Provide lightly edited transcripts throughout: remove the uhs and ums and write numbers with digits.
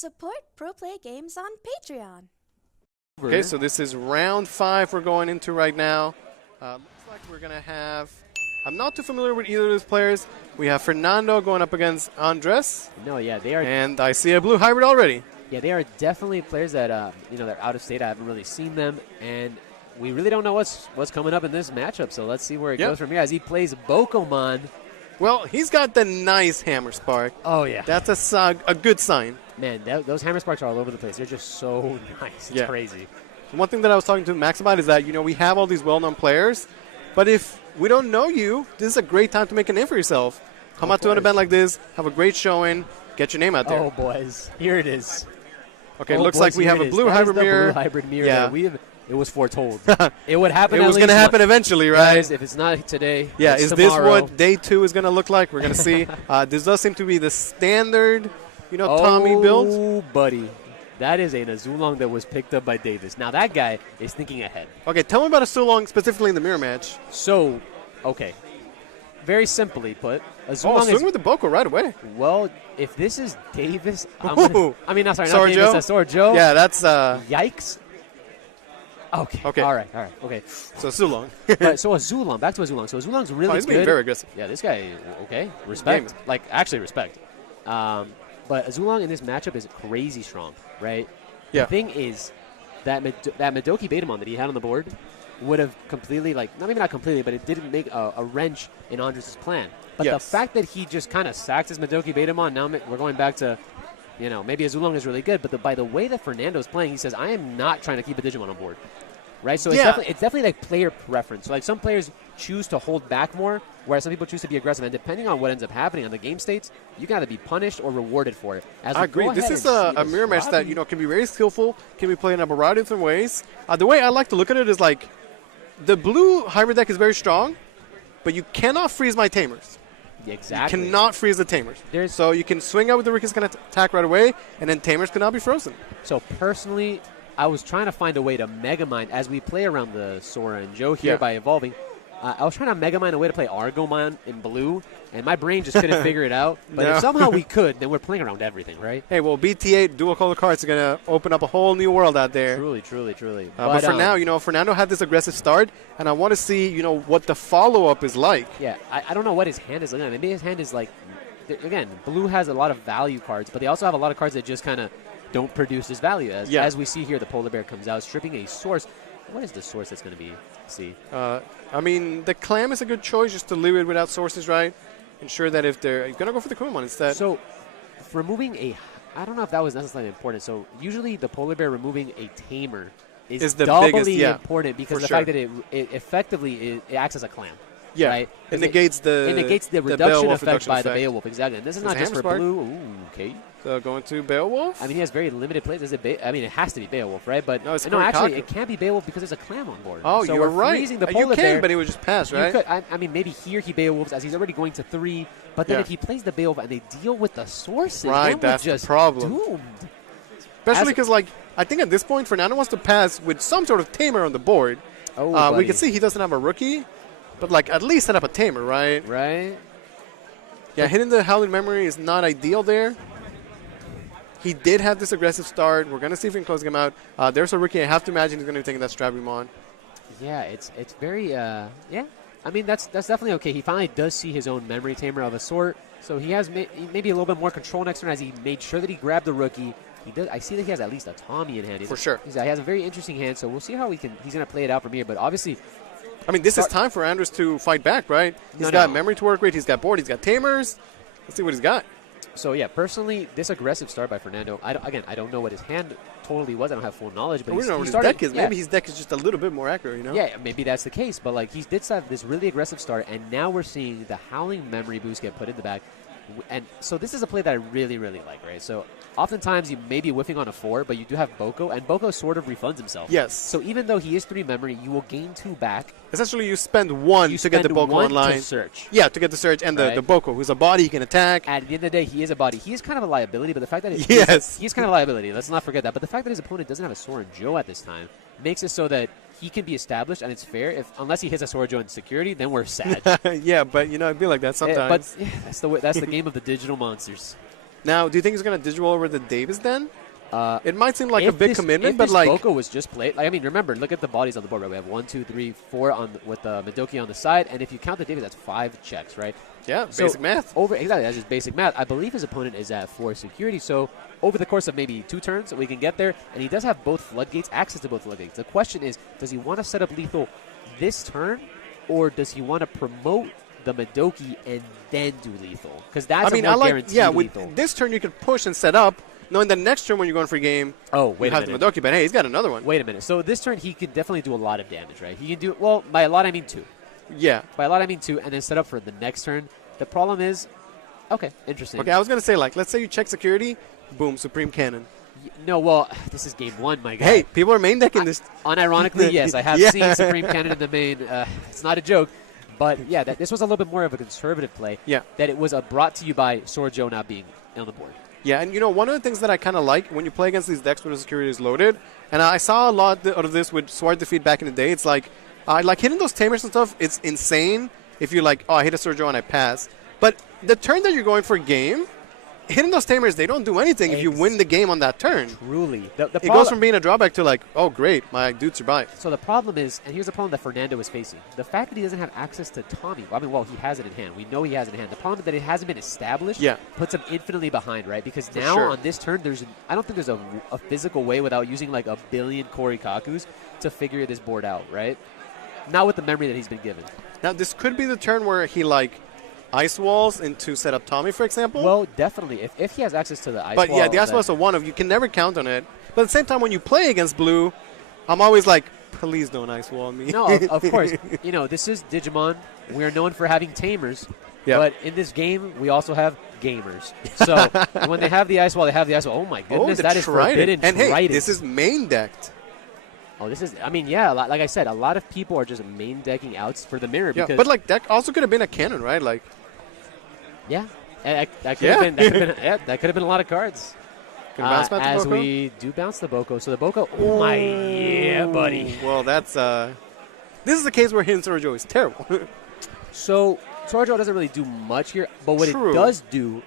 Support Pro Play games on Patreon. Okay, so this is round 5 we're going into right now. Looks like we're going to have... I'm not too familiar with either of those players. We have Fernando going up against Andres. No, yeah, they are. And I see a blue hybrid already. Yeah, they are definitely players that, they're out of state. I haven't really seen them. And we really don't know what's coming up in this matchup. So let's see where it goes from here as he plays Bokomon. Well, he's got the nice hammer spark. Oh, yeah. That's a good sign. Man, those hammer sparks are all over the place. They're just so nice. It's crazy. One thing that I was talking to Max about is that, we have all these well-known players, but if we don't know you, this is a great time to make a name for yourself. Come out to an event like this, have a great showing, get your name out there. Oh, boys. Here it is. Okay, looks like we have a blue hybrid mirror. Blue hybrid mirror. Yeah. It was foretold. It would happen. It was going to happen eventually, right? Guys, if it's not today, yeah. it's Is tomorrow. this what day 2 is going to look like? We're going to see. This does seem to be the standard, Tommy build. Oh, buddy. That is an Azulong that was picked up by Davis. Now, that guy is thinking ahead. Okay, tell me about Azulong specifically in the mirror match. So, okay. Very simply put, Azulong swing with the Boko right away. Well, if this is Davis, not Davis, that's Sorjo. Yeah, that's... Yikes. Okay. All right. Okay. So Azulong. So Azulong, back to Azulong. So Azulong's really he's good. being very aggressive. Yeah, this guy, okay. Respect. Actually respect. But Azulong in this matchup is crazy strong, right? Yeah. The thing is that that Madoki Betamon that he had on the board would have completely, maybe not completely, but it didn't make a wrench in Andres' plan. But the fact that he just kind of sacked his Madoki Betamon, now we're going back to, maybe Azulong is really good, but by the way that Fernando's playing, he says, I am not trying to keep a Digimon on board. Right? So it's definitely like player preference. So some players choose to hold back more, whereas some people choose to be aggressive. And depending on what ends up happening on the game states, you can either be punished or rewarded for it. I agree. This is a mirror match that, can be very skillful, can be played in a variety of different ways. The way I like to look at it is the blue hybrid deck is very strong, but you cannot freeze my tamers. Exactly. You cannot freeze the tamers. So you can swing out with the Ricky's going to attack right away, and then tamers cannot be frozen. So personally, I was trying to find a way to Mega Mind as we play around the Sora and Joe here by evolving. I was trying to Mega Mind a way to play Argomon in blue, and my brain just couldn't figure it out. But if somehow we could, then we're playing around everything, right? Hey, well, BT8 dual color cards are going to open up a whole new world out there. Truly. But for now, Fernando had this aggressive start, and I want to see, what the follow-up is like. Yeah, I don't know what his hand is looking at. Maybe his hand is again, blue has a lot of value cards, but they also have a lot of cards that just kind of don't produce this value. As we see here, the polar bear comes out, stripping a source. What is the source that's going to be? See. The clam is a good choice just to leave it without sources, right? Ensure that if you're going to go for the Kumamon instead. So, removing I don't know if that was necessarily important. So, usually the polar bear removing a tamer is the doubly biggest, important because of the fact that it effectively it acts as a clam. Yeah, right? It negates the reduction effect by the Beowulf. Exactly. And this is not just for blue. Ooh, okay. So going to Beowulf? He has very limited plays. It has to be Beowulf, right? But no, actually, it can't be Beowulf because there's a clam on board. Oh, so you're right. Freezing the polar bear, but it would just pass, right? You could. Maybe here he Beowulfs as he's already going to 3. But then if he plays the Beowulf and they deal with the sources, right, that's just the problem. Doomed. Especially because, I think at this point, Fernando wants to pass with some sort of tamer on the board. Oh, we can see he doesn't have a rookie. But, at least set up a tamer, right? Right. Yeah, hitting the Howling Memory is not ideal there. He did have this aggressive start. We're going to see if we can close him out. There's a rookie. I have to imagine he's going to be taking that Strabimon. Yeah, it's very, that's definitely okay. He finally does see his own memory tamer of a sort. So he has maybe a little bit more control next turn as he made sure that he grabbed the rookie. I see that he has at least a Tommy in hand. For sure. He has a very interesting hand, so we'll see how he's going to play it out from here. But obviously... this is time for Andres to fight back, right? He's got memory to work with. He's got board. He's got tamers. Let's see what he's got. So, personally, this aggressive start by Fernando, I don't know what his hand totally was. I don't have full knowledge. But we don't know what his deck is. Maybe his deck is just a little bit more accurate, Yeah, maybe that's the case. But, he did have this really aggressive start, and now we're seeing the Howling Memory boost get put in the back. And so this is a play that I really, really like, right? So oftentimes you may be whiffing on a 4, but you do have Boko, and Boko sort of refunds himself. Yes. So even though he is 3 memory, you will gain 2 back. Essentially, you spend 1 to get the Boko online. To search. Yeah, to get the search, and the Boko, who's a body, he can attack. At the end of the day, he is a body. He is kind of a liability, but the fact that he's kind of a liability. Let's not forget that. But the fact that his opponent doesn't have a Sora and Joe at this time makes it so that he can be established, and it's fair. Unless he hits a Sora Joe in security, then we're sad. Yeah, but it'd be like that sometimes. But that's the game of the digital monsters. Now, do you think he's going to Digiroll over the Davis then? It might seem like a If big this- commitment, if but this like, Boko was just played. Like, I mean, remember, look at the bodies on the board. Right? We have 1, 2, 3, 4 with Madoki on the side, and if you count the Davis, that's 5 checks, right? yeah, So basic math. Exactly, that's just basic math. I believe his opponent is at 4 security, so over the course of maybe 2 turns, we can get there. And he does have both floodgates, access to both floodgates. The question is, does he want to set up lethal this turn, or does he want to promote the Madoki and then do lethal? Because that's a more guaranteed lethal. with this turn you could push and set up, knowing the next turn when you're going for a game, Oh, wait you a have minute. the Madoki, but hey, he's got another one. Wait a minute. So this turn, he could definitely do a lot of damage, right? He can do, well, by a lot, I mean 2. Yeah. By a lot, I mean 2, and then set up for the next turn. The problem is, okay, interesting. Okay, I was going to say, like, let's say you check security, boom, Supreme Cannon. No, well, this is game 1, my guy. Hey, people are main decking this. Unironically, yes, I have Yeah. seen Supreme Cannon in the main. It's not a joke. But, yeah, this was a little bit more of a conservative play. Yeah. That it was brought to you by Sorjo not being on the board. Yeah, and one of the things that I kind of like when you play against these decks where the security is loaded, and I saw a lot of this with Sword Defeat back in the day, it's like hitting those tamers and stuff, it's insane if you're like, oh, I hit a Surgeon and I pass. But the turn that you're going for a game, hitting those tamers, they don't do anything if you win the game on that turn. Truly. It goes from being a drawback to like, oh, great, my dude survived. So the problem is, and here's the problem that Fernando is facing. The fact that he doesn't have access to Tommy, I mean, well, he has it in hand. We know he has it in hand. The problem is that it hasn't been established puts him infinitely behind, right? Because now on this turn, I don't think there's a physical way without using like a billion Korikakus to figure this board out, right? Not with the memory that he's been given. Now, this could be the turn where he like ice walls into set up Tommy, for example. Well, definitely. If he has access to the ice but wall. Yeah, the ice wall is a one-of. You can never count on it. But at the same time, when you play against blue, I'm always like, please don't ice wall me. No, of course. This is Digimon. We are known for having tamers. Yep. But in this game, we also have gamers. So when they have the ice wall, they have the ice wall. Oh, my goodness. That is forbidden. And hey, this is main decked. Oh, this is, I mean, yeah, like I said, a lot of people are just main decking outs for the mirror. Yeah, because but like that also could have been a cannon, right? Like, yeah, that could have been a lot of cards. As we do bounce the Boko. So the Boko, oh my, yeah, buddy. Well, that's, this is a case where Hidden Sorjo is terrible. So Sorjo doesn't really do much here, but what it does do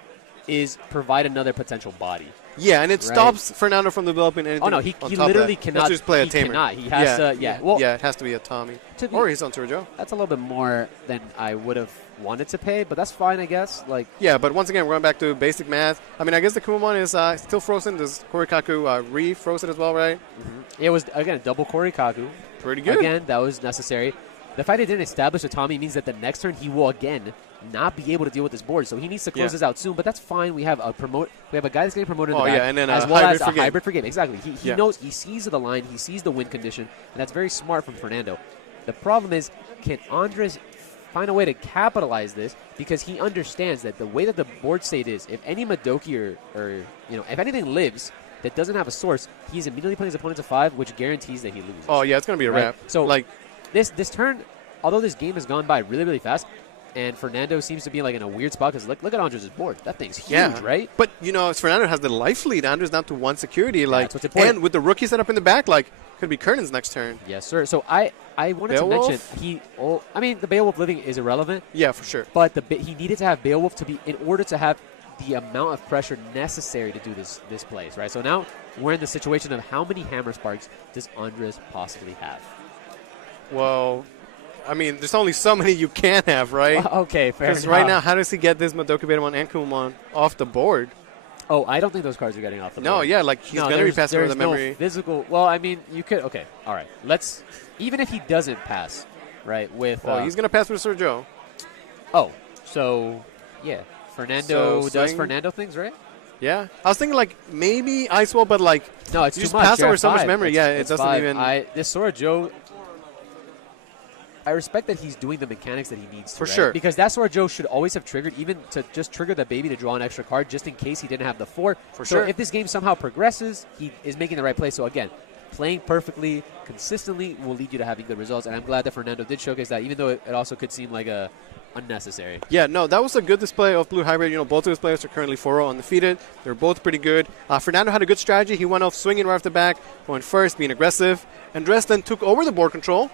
is provide another potential body. Yeah, and it stops Fernando from developing anything. Oh, no, he literally cannot. Let's just play a tamer. Cannot. He has to, Well, it has to be a Tommy. Or he's on Sorjo. That's a little bit more than I would have wanted to pay, but that's fine, I guess. Like, yeah, but once again, we're going back to basic math. I mean, I guess the Kumamon is still frozen. Does Korikaku re-frozen as well, right? Mm-hmm. It was, again, double Korikaku. Pretty good. Again, that was necessary. The fact they didn't establish a Tommy means that the next turn he will, again, not be able to deal with this board. So he needs to close this out soon, but that's fine. We have a guy that's getting promoted in the back, and then as well as a hybrid hybrid for game. Exactly. He knows, he sees the line, he sees the win condition, and that's very smart from Fernando. The problem is, can Andres find a way to capitalize this? Because he understands that the way that the board state is, if any Madoki or if anything lives that doesn't have a source, he's immediately putting his opponent to 5, which guarantees that he loses. Oh, yeah, it's going to be a wrap. So, like, this turn, although this game has gone by really, really fast, and Fernando seems to be like in a weird spot because look at Andres' board. That thing's huge, right? But, Fernando has the life lead. Andres down to 1 security. Like, that's what's important. And with the rookie set up in the back, like, could be Kernan's next turn. Yes, sir. So I wanted Beowulf? to mention the Beowulf living is irrelevant. Yeah, for sure. But he needed to have Beowulf to be in order to have the amount of pressure necessary to do this plays, right? So now we're in the situation of how many Hammer Sparks does Andres possibly have? Well, I mean, there's only so many you can have, right? Well, okay, fair enough. Because right now, how does he get this Madoka Betamon and Kumamon off the board? Oh, I don't think those cards are getting off the board. No, yeah, like he's going to be passing over the memory. No physical. Well, I mean, you could. Okay, all right. Even if he doesn't pass, right? He's going to pass with Sergio. Oh, so yeah, Fernando does Fernando things, right? Yeah, I was thinking like maybe Ice Wall, but like no, it's you too just much. pass over so much 5. memory. It doesn't 5. even. This Sora Joe. I respect that he's doing the mechanics that he needs to. For right? sure. Because that Sora Joe should always have triggered, even to just trigger the baby to draw an extra card, just in case he didn't have the 4. For so sure. If this game somehow progresses, he is making the right play. So again, playing perfectly, consistently will lead you to having good results. And I'm glad that Fernando did showcase that, even though it also could seem like unnecessary. Yeah, no, that was a good display of Blue Hybrid. Both of his players are currently 4-0 undefeated. They're both pretty good. Fernando had a good strategy. He went off swinging right off the back, going first, being aggressive. Andres then took over the board control.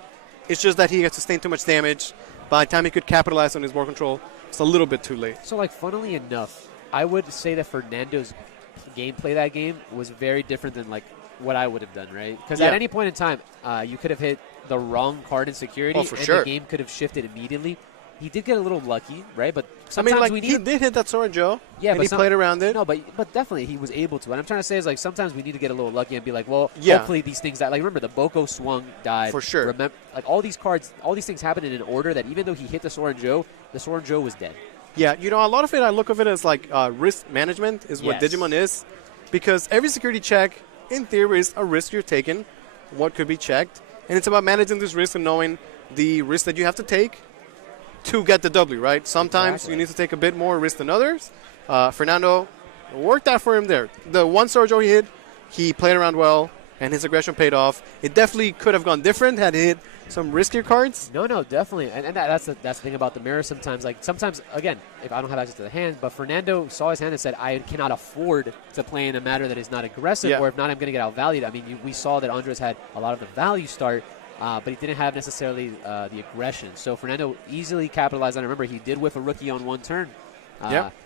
It's just that he had sustained too much damage. By the time he could capitalize on his board control, it's a little bit too late. So, funnily enough, I would say that Fernando's gameplay that game was very different than like what I would have done, right? Because at any point in time, you could have hit the wrong card in security, and the game could have shifted immediately. He did get a little lucky, right? But sometimes he did hit that sword, Joe. Yeah, and he played around it. No, but definitely he was able to. What I'm trying to say is like sometimes we need to get a little lucky and be like, well, hopefully these things that like remember the Boko swung dive for sure. Remember, like all these cards, all these things happened in an order that even though he hit the Soren Joe was dead. Yeah, a lot of it, I look of it as like risk management is what Digimon is, because every security check in theory is a risk you're taking, what could be checked, and it's about managing this risk and knowing the risk that you have to take to get the W, right? Sometimes you need to take a bit more risk than others. Fernando worked out for him there. The one Sorjo he hit, he played around well, and his aggression paid off. It definitely could have gone different had he hit some riskier cards. No, definitely. And that's the thing about the mirror sometimes. Like sometimes, again, if I don't have access to the hand, but Fernando saw his hand and said, I cannot afford to play in a matter that is not aggressive, or if not, I'm going to get outvalued. I mean, we saw that Andres had a lot of the value start, but he didn't have necessarily the aggression. So Fernando easily capitalized on it. Remember, he did whiff a rookie on one turn.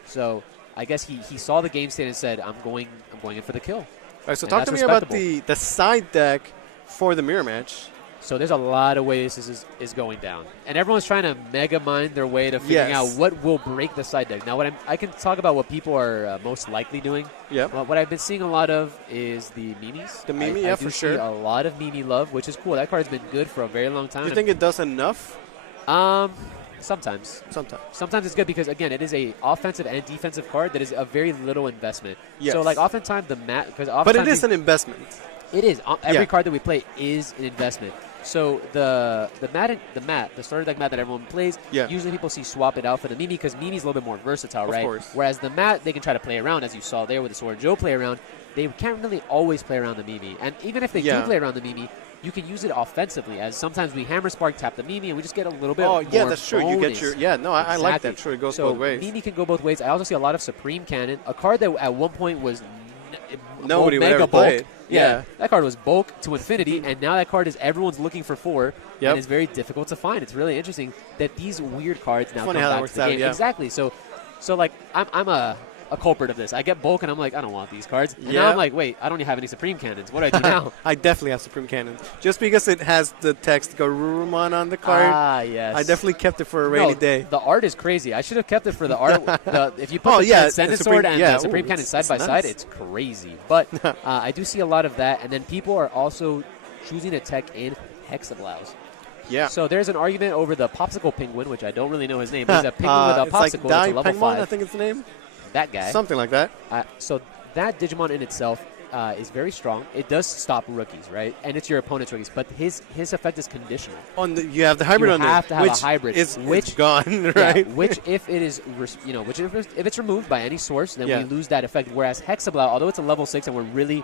So I guess he saw the game state and said, I'm going in for the kill. All right, so talk to me about the side deck for the mirror match. So there's a lot of ways this is going down. And everyone's trying to mega mine their way to figuring out what will break the side deck. Now, I can talk about what people are most likely doing. Yeah. Well, what I've been seeing a lot of is the Mimis. The Mimi, I for sure. See a lot of Mimi love, which is cool. That card's been good for a very long time. Do you think it does enough? Sometimes. Sometimes it's good because, again, it is a offensive and defensive card that is a very little investment. Yes. So, like, oftentimes the mat... But it is an investment. It is. Every card that we play is an investment. So the starter deck mat that everyone plays, usually people see swap it out for the Mimi because Mimi's a little bit more versatile, right? Of course. Whereas the mat, they can try to play around, as you saw there with the Sword Joe play around. They can't really always play around the Mimi. And even if they do play around the Mimi, you can use it offensively, as sometimes we Hammer Spark, tap the Mimi, and we just get a little bit more that's true. bonus. You get your... Yeah, no, I like that. True, it goes both ways. Mimi can go both ways. I also see a lot of Supreme Cannon, a card that at one point was... Nobody would ever bulk. play it. Yeah, that card was bulk to infinity, and now that card is everyone's looking for 4, and it's very difficult to find. It's really interesting that these weird cards now come back to the game. Exactly. So like I'm a culprit of this. I get bulk, and I'm like, I don't want these cards. And now I'm like, wait, I don't even have any Supreme Cannons. What do I do now? I definitely have Supreme Cannons. Just because it has the text Garurumon on the card. Ah, yes. I definitely kept it for a rainy day. The art is crazy. I should have kept it for the art. If you put the Transcendent Sword and the Supreme Cannon side by side, it's crazy. But I do see a lot of that. And then people are also choosing to tech in Hexablouse. Yeah. So there's an argument over the Popsicle Penguin, which I don't really know his name. He's a penguin with a popsicle. It's a level 5. I think it's the name. That guy. Something like that. So that Digimon in itself is very strong. It does stop rookies, right? And it's your opponent's rookies. But his effect is conditional. You have the hybrid on there. You have to have a hybrid. Which gone, right? Which if it is, if it's removed by any source, then we lose that effect. Whereas Hexablow, although it's a level 6 and we're really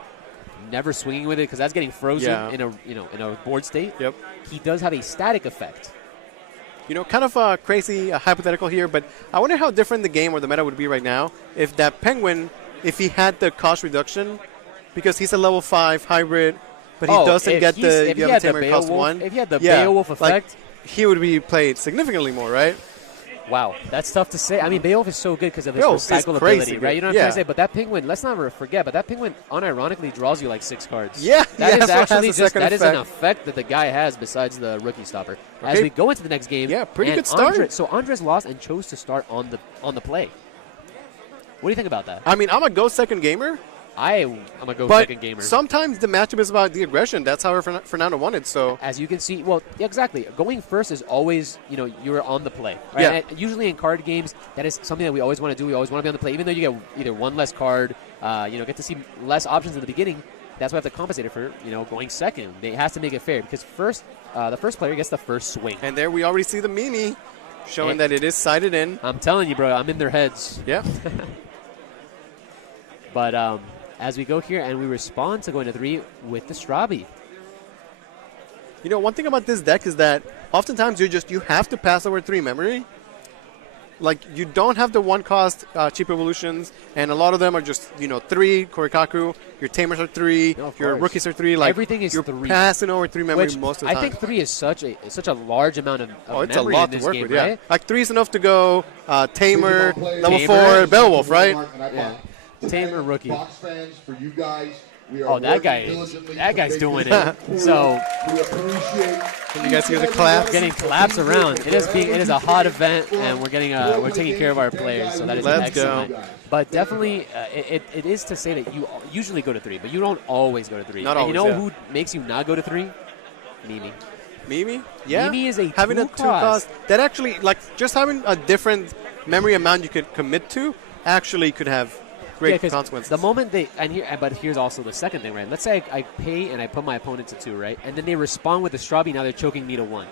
never swinging with it because that's getting frozen in a board state. Yep. He does have a static effect. Kind of crazy hypothetical here, but I wonder how different the game or the meta would be right now if that Penguin, if he had the cost reduction, because he's a level 5 hybrid, but he doesn't get the Tamer cost 1. If he had the Beowulf effect, he would be played significantly more, right? Wow, that's tough to say. I mean, Beowulf is so good because of his recyclability, right? You know what I'm trying to say? But that Penguin, let's not forget, but that Penguin unironically draws you like 6 cards. Yeah, that is actually that is an effect that the guy has besides the rookie stopper. Okay. As we go into the next game, pretty good start. So Andres lost and chose to start on the play. What do you think about that? I mean, I'm a go second gamer. I'm a second gamer. Sometimes the matchup is about the aggression. That's how Fernando wanted. So as you can see, exactly. Going first is always, you're on the play. Right? Yeah. And usually in card games, that is something that we always want to do. We always want to be on the play, even though you get either one less card, get to see less options in the beginning. That's why I have to compensate it for, going second. It has to make it fair because the first player gets the first swing. And there we already see the Mimi showing that it is sided in. I'm telling you, bro, I'm in their heads. Yeah. But as we go here and we respond to going to 3 with the Strabi. One thing about this deck is that oftentimes you have to pass over 3 memory. like you don't have the one-cost cheap evolutions, and a lot of them are just 3 Korikaku. Your Tamers are 3. No, of your course. Rookies are 3. Like everything is you're 3. passing over 3 memory Which most of the time. I think 3 is such a large amount of it's a memory lot in this to work game, with. right? Yeah, like 3 is enough to go Tamer, level Tamer, 4 Beowulf, right? Yeah. Tamer rookie. Fox fans, for you guys, we are Oh, that guy's doing it. So we appreciate. Can you guys hear the claps? getting claps around. It is a hot event, and we're taking care of our players. So that is Let's excellent. go. But definitely, it is to say that you usually go to 3, but you don't always go to 3. Not and always, you know yeah. who makes you not go to 3? Mimi. Mimi? Yeah. Mimi is a having a 2 2-cost. cost that actually, like, just having a different memory amount you could commit to actually could have great 'cause consequences. The moment but here's also the second thing, right? Let's say I pay and I put my opponent to 2, right? And then they respond with the Strawby. Now they're choking me to 1.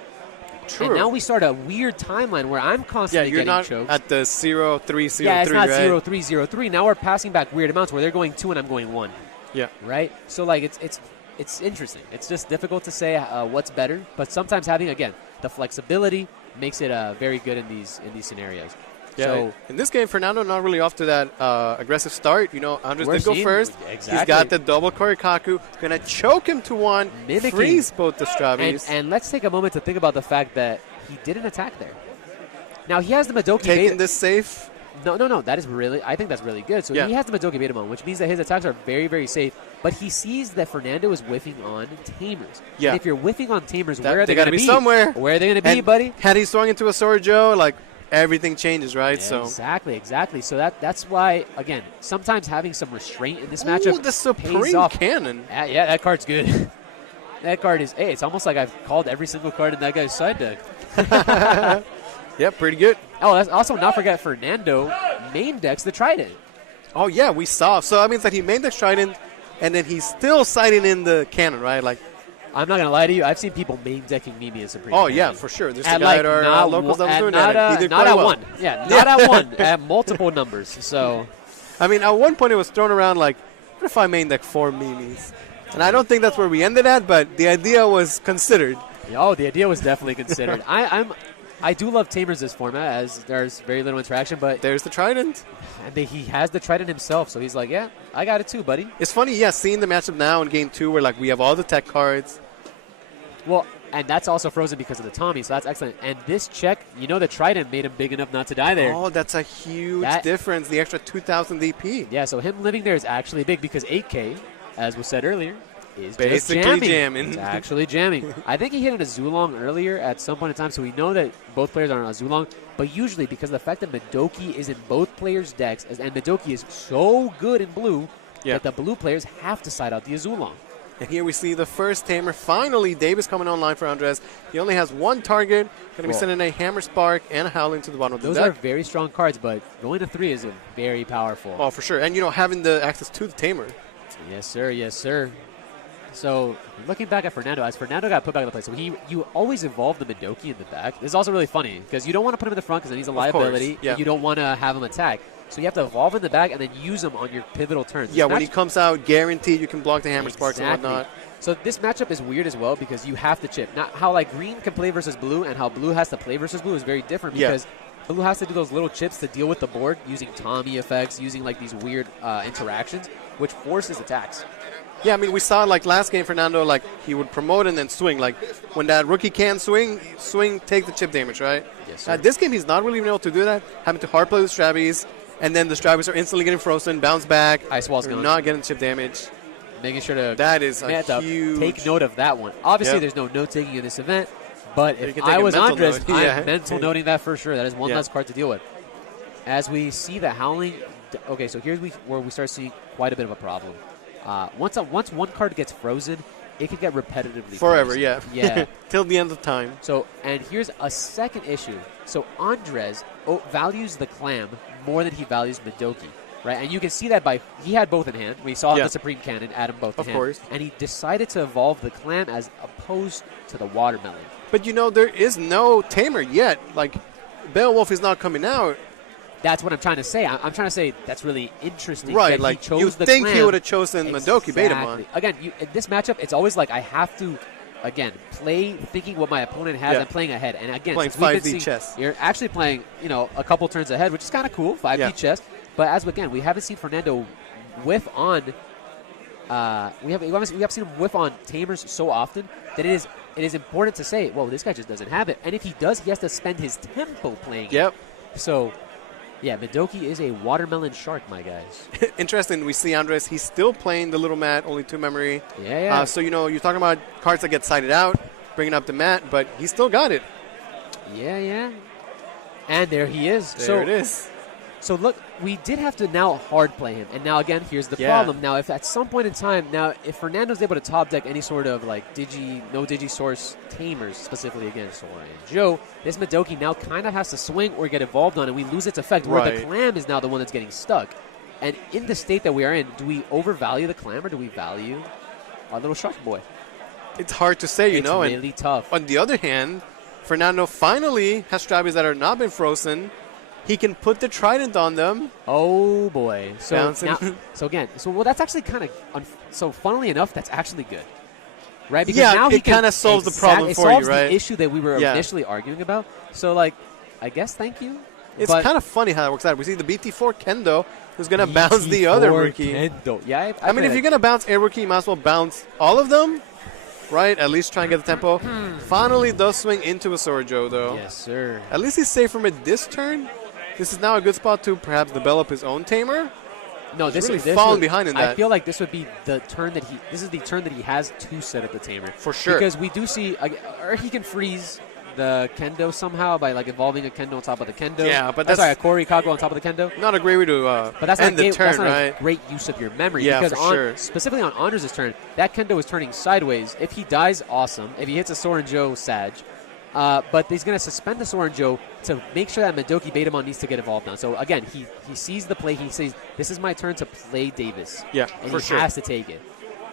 True. And now we start a weird timeline where I'm Yeah, constantly you're getting not choked. at the 0, 3, 0, Yeah, it's 3, not right? 0, 3, 0, 3. Now we're passing back weird amounts where they're going 2 and I'm going 1. Yeah. Right? So, like, it's interesting. It's just difficult to say what's better. But sometimes having, again, the flexibility makes it very good in these scenarios. Yeah, So in this game, Fernando not really off to that aggressive start. Andres We're did go seeing- first. exactly. He's got the double Korikaku. Going to choke him to 1, Mimicking. freeze both the Strawbies. and let's take a moment to think about the fact that he didn't attack there. Now, he has the Madoki Taking Beta. this safe. No. That is really, I think that's really good. So Yeah. he has the Madoki Betamon, which means that his attacks are very, very safe. But he sees that Fernando is whiffing on Tamers. Yeah. And if you're whiffing on Tamers, That- where are they they going gotta to be be? somewhere. Where are they going to be, And buddy? had he swung into a Sword Joe, like, everything changes, right? So Exactly. So that's why, again, sometimes having some restraint in this Ooh, matchup the pays Supreme off. Cannon. Yeah, that card's good. That card is, it's almost like I've called every single card in that guy's side deck. Yeah, pretty good. Oh, that's also not forget Fernando main decks the Trident. Oh, yeah, we saw. So that means that he made the Trident, and then he's still sighting in the cannon, right? Like, I'm not going to lie to you. I've seen people main decking Mimi as Supreme. oh, Cannon. yeah, for sure. There's a At guy like at our not locals one- that was at doing not, that. He did not quite at well. one. Yeah, not at one. At multiple numbers. So I mean, at one point it was thrown around like, what if I main deck 4 Mimis? And I don't think that's where we ended at, but the idea was considered. oh, the idea was definitely considered. I do love Tamers this format as there's very little interaction, but There's the Trident. he has the Trident himself, so he's like, yeah, I got it too, buddy. It's funny, yeah, seeing the matchup now in Game 2 where, like, we have all the tech cards. Well, and that's also frozen because of the Tommy, so that's excellent. And this check, the Trident made him big enough not to die there. Oh, that's a huge That- difference, the extra 2,000 DP. Yeah, so him living there is actually big because 8K, as was said earlier, is Basically just jamming. It's actually jamming. I think he hit an Azulong earlier at some point in time, so we know that both players are on Azulong. But usually, because of the fact that Madoki is in both players' decks, and Madoki is so good in blue, that the blue players have to side out the Azulong. And here we see the first Tamer. Finally, Davis coming online for Andres. He only has one target. Going to be sending a Hammer Spark and a Howling to the bottom of the Those deck. are very strong cards, but going to 3 is very powerful. Oh, for sure. And, having the access to the Tamer. Yes, sir. Yes, sir. So, looking back at Fernando, as Fernando got put back in the play, so you always evolve the Madoki in the back. This is also really funny, because you don't want to put him in the front because then he's a liability, yeah. and you don't want to have him attack. So you have to evolve in the back and then use him on your pivotal turns. Yeah, This when he match- comes out, guaranteed you can block the Hammer Sparks and Exactly. whatnot. So this matchup is weird as well because you have to chip. Not how like green can play versus blue and how blue has to play versus blue is very different Yeah. because blue has to do those little chips to deal with the board using Tommy effects, using like these weird interactions, which forces attacks. Yeah, I mean, we saw, like, last game, Fernando, like, he would promote and then swing. Like, when that rookie can swing, take the chip damage, right? Yes, sir. This game, he's not really been able to do that. Having to hard play with Strabbies, and then the Strabbies are instantly getting frozen, bounce back. Ice Wall's They're going. not getting chip damage. Making sure to That is man, a to huge... take note of that one. Obviously, Yep. there's no note taking in this event, but You if can take I a was mental Andres, note. Yeah. I'm mental noting that for sure. That is one Yeah. less card to deal with. As we see the Howling, okay, so here's where we start seeing quite a bit of a problem. Once one card gets frozen, it could get repetitively Forever, frozen. yeah. Yeah. Till the end of time. So, and here's a second issue. So Andres values the Clam more than he values Madoki, right? And you can see that he had both in hand. We saw Yeah. the Supreme Cannon, Adam both in Of hand. course. And he decided to evolve the Clam as opposed to the Watermelon. But, there is no Tamer yet. Like, Beowulf is not coming out. That's what I'm trying to say. I'm trying to say that's really interesting. Right, that like, he chose you the think he Clam. would have chosen Madoki Exactly. Betamon. Again, in this matchup, it's always like I have to again, play thinking what my opponent has and playing ahead. And again, playing since we've 5D been seeing, chess. you're actually playing, a couple turns ahead, which is kind of cool, 5D chess. But again, we haven't seen Fernando whiff on. We have seen him whiff on tamers so often that it is important to say, well, this guy just doesn't have it. And if he does, he has to spend his tempo playing. Yep. So, yeah, Madoki is a watermelon shark, my guys. Interesting. We see Andres. He's still playing the little mat, only 2 memory. Yeah. So, you're talking about cards that get sided out, bringing up the mat, but he still got it. Yeah. And there he is. There it is. So, look, we did have to now hard play him. And now, again, here's the problem. Now, if at some point in time, if Fernando's able to top deck any sort of, like, no Digi-Source tamers, specifically against Sora and Joe, this Madoki now kind of has to swing or get evolved on, and we lose its effect, where the Clam is now the one that's getting stuck. And in the state that we are in, do we overvalue the Clam or do we value our little shark boy? It's hard to say, It's really tough. On the other hand, Fernando finally has Strabbies that are not been frozen. He can put the Trident on them. Oh, boy. So, Bouncing. that's actually kind of, so funnily enough, that's actually good. Right? Because now it kind of solves the problem for you, right? It solves the issue that we were initially arguing about. So, I guess thank you. It's kind of funny how it works out. We see the BT4 Kendo, who's going to bounce the other rookie. Kendo. Yeah, I mean, if you're going to bounce a rookie, you might as well bounce all of them, right? At least try and get the tempo. Finally does swing into a Sorjo, though. Yes, sir. At least he's safe from it this turn. This is now a good spot to perhaps develop his own tamer. No, this really is falling behind in that. I feel like this would be the turn that he. This is the turn that he has to set up the tamer for sure. Because we do see, or he can freeze the Kendo somehow by evolving a Kendo on top of the Kendo. Yeah, but that's a Kori Kago on top of the Kendo. Not a great way to but that's end not the turn, that's not right? a great use of your memory. Yeah, because for sure. Specifically on Anders' turn, that Kendo is turning sideways. If he dies, awesome. If he hits a Soren Joe, Sag. But he's going to suspend the Soren Joe to make sure that Madoki Betamon needs to get evolved on. So, again, he sees the play. He says, this is my turn to play Davis. Yeah, and for he sure. has to take it.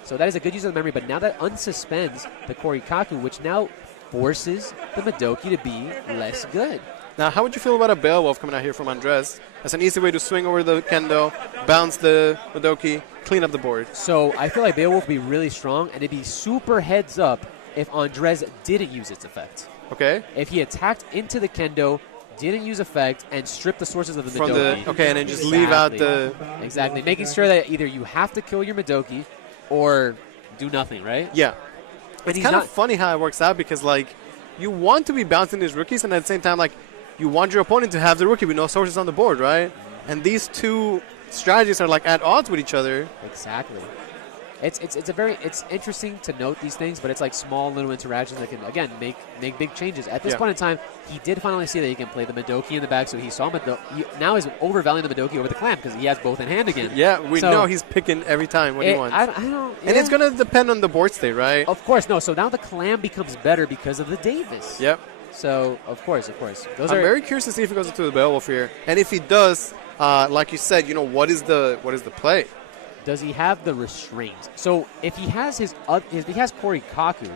So that is a good use of the memory. But now that unsuspends the Korikaku, which now forces the Madoki to be less good. Now, how would you feel about a Beowulf coming out here from Andres? That's an easy way to swing over the Kendo, bounce the Madoki, clean up the board. So I feel like Beowulf would be really strong, and it'd be super heads up if Andres didn't use its effect. Okay. If he attacked into the Kendo, didn't use effect, and stripped the sources of the Madoki. Okay, and then just leave out the... Exactly. Making sure that either you have to kill your Madoki or do nothing, right? Yeah. It's kind of funny how it works out because, you want to be bouncing these rookies, and at the same time, you want your opponent to have the rookie with no sources on the board, right? And these two strategies are, at odds with each other. Exactly. It's interesting to note these things, but it's small little interactions that can, again, make big changes. At this point in time, he did finally see that he can play the Madoki in the back, so he saw he now is overvaluing the Madoki over the Clam because he has both in hand again. Yeah, we know he's picking every time what he wants. And it's going to depend on the board state, right? Of course, no. So now the Clam becomes better because of the Davis. Yep. So, of course. I'm very curious to see if he goes into the Beowulf here. And if he does, like you said, what is the play? Does he have the restraint? So if he has if he has Korikaku,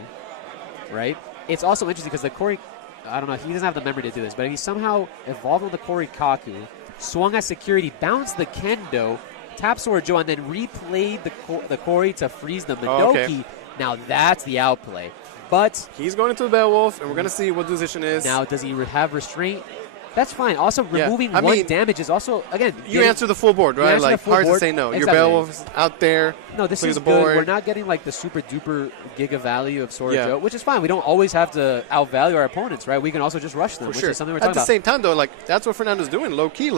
right? It's also interesting because the I don't know, he doesn't have the memory to do this, but if he somehow evolved on the Korikaku, swung at security, bounced the Kendo, tapped Sword Joe, and then replayed the Kori to freeze the Madoki, now that's the outplay. But he's going into the Beowulf, and we're going to see what the position is. Now, does he have restraint? That's fine. Also, removing one damage is also, again... You answer the full board, right? Hard to say no. Exactly. Your Beowulf is out there. No, this is the good. Board. We're not getting, the super-duper giga value of Sword Joe, which is fine. We don't always have to outvalue our opponents, right? We can also just rush them, which is something we're talking about. At the same time, though, that's what Fernando's doing, low-key.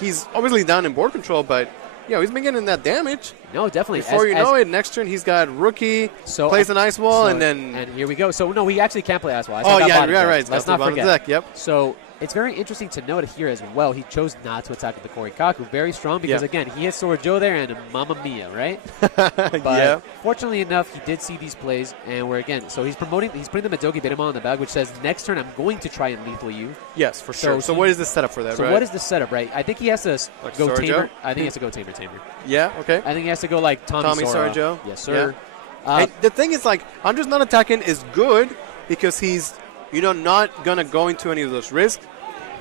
He's obviously down in board control, but... he's been getting that damage. No, definitely. Before you know it, next turn he's got rookie, plays an Ice Wall, and then... And here we go. So, no, we actually can't play Ice Wall. Right. Let's not forget. Deck, yep. So, it's very interesting to note here as well. He chose not to attack with the Korikaku. Very strong because, again, he hits Sword Joe there and Mamma Mia, right? But fortunately enough, he did see these plays, and so he's putting the Madoki Betamon on the bag, which says, next turn I'm going to try and lethal you. Yes, for sure. So what is the setup for that, right? So what is the setup, right? I think he has to go Tamer. I think he has to go Tamer. Yeah, okay. I think he has to go Tommy Sorjo. Yes, sir. Yeah. The thing is, Andres not attacking is good because he's, not going to go into any of those risks.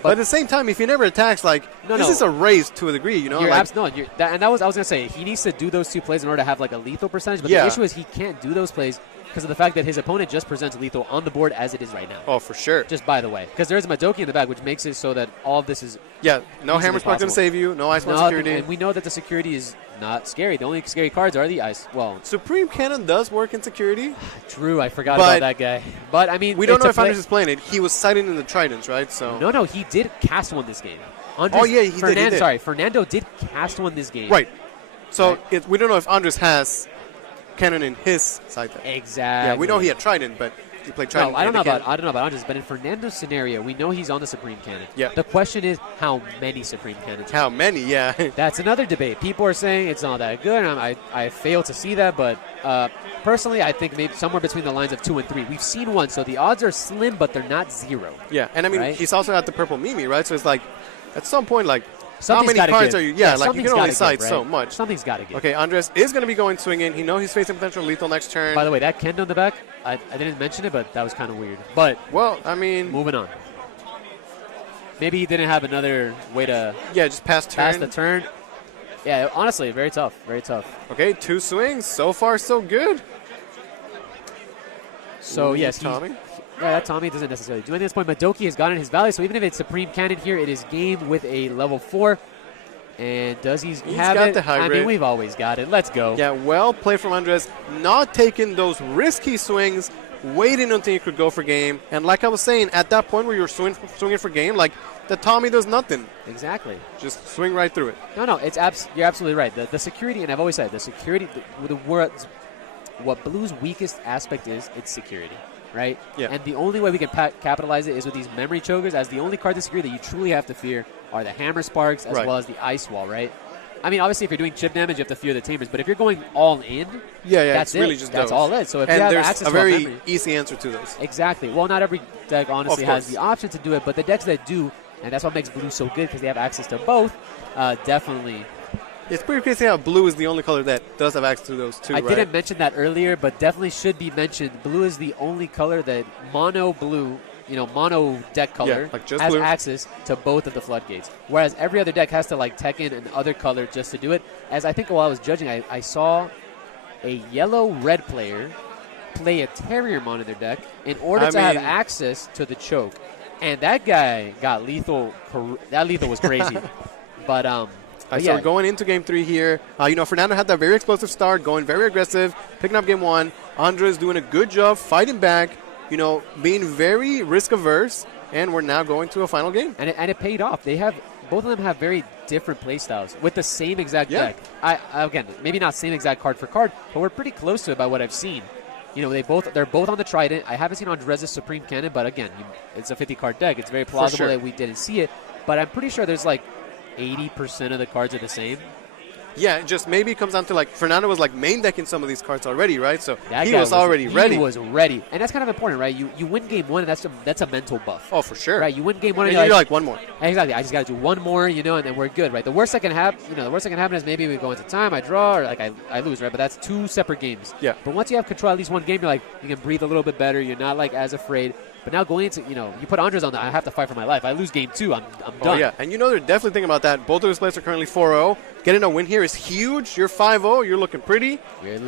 But at the same time, if he never attacks, this is a race to a degree, and I was going to say, he needs to do those two plays in order to have, a lethal percentage. But the issue is he can't do those plays because of the fact that his opponent just presents lethal on the board as it is right now. Oh, for sure. Just by the way. Because there's a Madoki in the back, which makes it so that all of this is Yeah, no easily Hammer Spark going to possible. save you. No Ice One Nothing, security. and we know that the security is not scary. The only scary cards are the ice. Well, Supreme Cannon does work in security. true. I forgot But about that guy. But, I mean, We don't it's know a if Andres is playing it. He was sighting in the Tridents, right? So No, he did cast one this game. Andres, Oh, yeah, he did. Sorry, Fernando did cast one this game. Right. So Right. we don't know if Andres has Cannon in his side deck. Exactly. Yeah, we know he had Trident, but he played Trident. No, I don't know and he about Andres, but in Fernando's scenario, we know he's on the Supreme Cannon. Yeah. The question is how many Supreme Cannons. How many? Yeah. That's another debate. People are saying it's not that good. And I fail to see that, but personally, I think maybe somewhere between the lines of 2 and 3. We've seen one, so the odds are slim, but they're not zero. Yeah, and I mean, Right? he's also got the purple Mimi, right? So it's like, at some point, like, how Something's many gotta cards give. are you? Yeah, like, you something's can only gotta side give, so right? much. Something's got to give. Okay, Andres is going to be going swinging. He knows he's facing potential lethal next turn. By the way, that Kendo in the back, I didn't mention it, but that was kind of weird. But Well, I mean, moving on. Maybe he didn't have another way to yeah, just past turn. pass the turn. Yeah, honestly, very tough. Very tough. Okay, 2 swings. So far, so good. So, Ooh, yes, Tommy. Yeah, that Tommy doesn't necessarily do anything at this point. Madoki has gotten his value, so even if it's Supreme Cannon here, it is game with a level 4. And does he have got it? the I mean, hybrid. we've always got it. Let's go. Yeah, well played from Andres. Not taking those risky swings, waiting until you could go for game. And like I was saying, at that point where you're swinging for game, like, the Tommy does nothing. Exactly. Just swing right through it. No, it's you're absolutely right. The security, and I've always said, the security, what Blue's weakest aspect is, it's security, right? Yeah. And the only way we can capitalize it is with these memory chokers, as the only card to secure that you truly have to fear are the Hammer Sparks as Right. well as the Ice Wall, right? I mean, obviously, if you're doing chip damage, you have to fear the Tamers, but if you're going all in, Yeah, that's it's it. really just That's those. all it is. So if And you have there's access a to a very memory, easy answer to those. exactly. Well, not every deck honestly Of has course. the option to do it, but the decks that do, and that's what makes Blue so good because they have access to both, definitely. It's pretty crazy how blue is the only color that does have access to those two, I right? didn't mention that earlier, but definitely should be mentioned. Blue is the only color that mono blue, mono deck color like just has blue. access to both of the floodgates. Whereas every other deck has to like tech in another color just to do it. As I think while I was judging, I saw a yellow-red player play a Terriermon in their deck in order to have mean- access to the choke. And that guy got lethal. That lethal was crazy. but So yeah. we're going into game 3 here. Fernando had that very explosive start, going very aggressive, picking up game 1. Andres doing a good job fighting back, being very risk averse, and we're now going to a final game. And it paid off. Both of them have very different play styles with the same exact Yeah. deck. Again, maybe not same exact card for card, but we're pretty close to it by what I've seen. They're both on the Trident. I haven't seen Andres' Supreme Cannon, but again, it's a 50-card deck. It's very plausible sure. that we didn't see it. But I'm pretty sure there's like 80% of the cards are the same. Yeah, just maybe it comes down to Fernando was main decking some of these cards already, right? So That he guy was already ready. He was ready, and that's kind of important, right? You win game 1, and that's a mental buff. Oh, for sure. Right, you win game 1, And and you're like one more. exactly. I just got to do one more, and then we're good, right? The worst that can happen, is maybe we go into time, I draw, or I lose, right? But that's 2 separate games. Yeah. But once you have control at least one game, you can breathe a little bit better. You're not as afraid. But now going into, you put Andres on that, I have to fight for my life. I lose game 2, I'm done. Oh, yeah. And they're definitely thinking about that. Both of those players are currently 4-0. Getting a win here is huge. You're 5-0. You're looking pretty. You're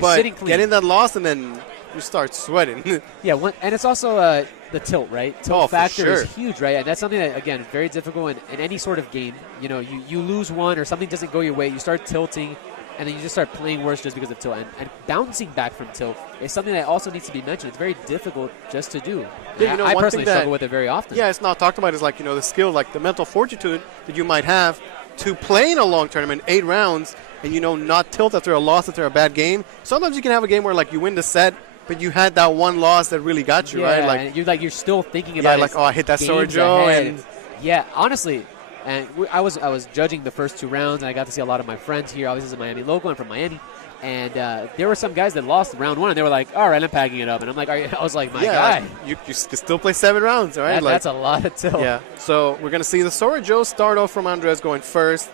But sitting clean. getting that loss and then you start sweating. Yeah, and it's also the tilt, right? Tilt for factor sure. is huge, right? And that's something that, again, is very difficult in any sort of game. You lose one or something doesn't go your way, you start tilting, and then you just start playing worse just because of tilt. And bouncing back from tilt is something that also needs to be mentioned. It's very difficult just to do. Yeah, I one personally thing that- struggle with it very often. Yeah, it's not talked about is the skill, the mental fortitude that you might have to play in a long tournament, 8 rounds, and not tilt after a loss, after a bad game. Sometimes you can have a game where you win the set, but you had that one loss that really got you, Yeah, right? and you're still thinking about it. I hit that games Sorajo ahead. and Yeah, honestly, and I was judging the first 2 rounds, and I got to see a lot of my friends here. Obviously, this is a Miami local. I'm from Miami. And there were some guys that lost round 1, and they were like, all right, I'm packing it up. And I'm like, I was like, my guy. you can still play 7 rounds, all right? That's a lot of tilt. Yeah, so we're going to see the Sorajo start off from Andres going first.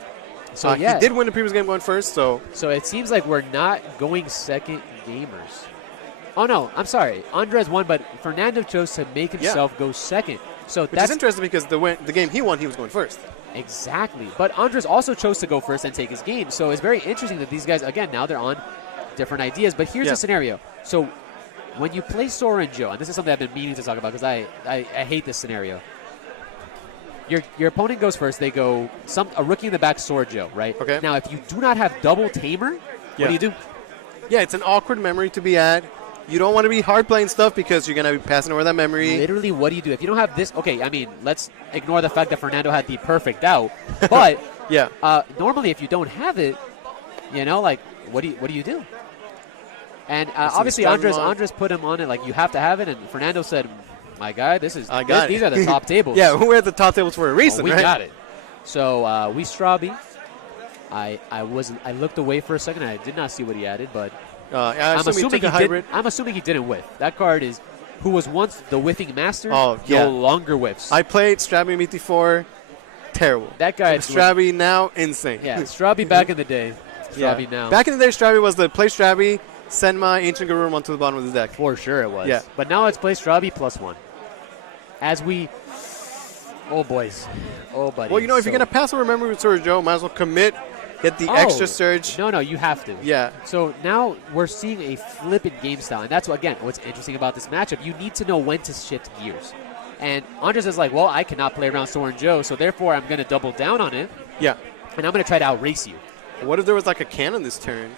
So, He did win the previous game going first, so So it seems like we're not going second gamers. Oh, no, I'm sorry. Andres won, but Fernando chose to make himself go second. So which that's is interesting because the game he won, he was going first. exactly. But Andres also chose to go first and take his game. So it's very interesting that these guys, again, now they're on different ideas. But here's Yeah. the scenario. So when you play Sora and Joe, and this is something I've been meaning to talk about because I hate this scenario. Your opponent goes first. They go a rookie in the back, Sora Joe, right? Okay. Now, if you do not have double tamer, what do you do? Yeah, it's an awkward memory to be at. You don't want to be hard playing stuff because you're going to be passing over that memory. Literally, what do you do? If you don't have this, okay, I mean, let's ignore the fact that Fernando had the perfect out. But Yeah. Normally, if you don't have it, like, what do you do? And obviously, Andres put him on it, like, you have to have it. And Fernando said, my guy, these are the top tables. Yeah, we're at the top tables for a reason, we right? got it. So we Strabi. I looked away for a second. I did not see what he added, but I'm assuming he didn't whiff. That card is who was once the whiffing master. Oh, yeah. No longer whiffs. I played Strabi Meaty 4. Terrible. That guy. Strabi now, insane. Yeah, Strabi back in the day. Strabi now. Back in the day, Strabi was the play Strabi, send my Ancient Garurumon to the bottom of the deck. For sure it was. Yeah. But now it's play Strabi +1. As we... Oh, boys. Oh, buddy. Well, if you're going to pass over memory with Sora Joe, might as well commit, get the extra surge. No, you have to. Yeah. So now we're seeing a flip in game style. And that's, what's interesting about this matchup. You need to know when to shift gears. And Andres is like, well, I cannot play around Sora and Joe, so therefore I'm going to double down on it. Yeah. And I'm going to try to outrace you. What if there was like a cannon this turn?